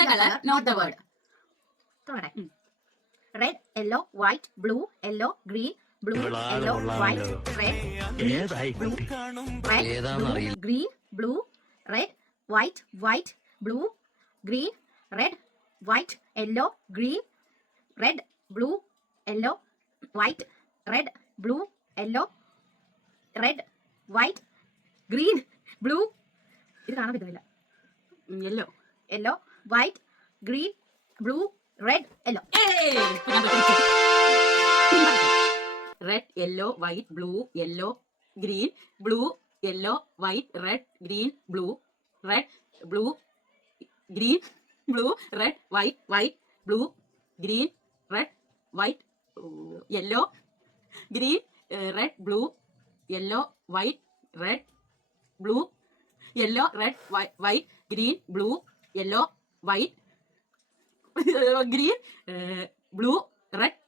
the color, not the word. Red, yellow, white, blue, yellow, green, blue, yellow, white, red, green, blue, red, blue, green, blue, red, white, blue, green, red, white, yellow, green, red, blue, yellow, white, red, blue, yellow, red, white, green, blue. ഇത് കാണാൻ പറ്റുന്നില്ല. Yellow white green blue red yellow. Red yellow white blue yellow green blue yellow white red green blue red blue green blue red white blue green red white yellow green red blue yellow white red blue yellow red white green blue yellow white green blue red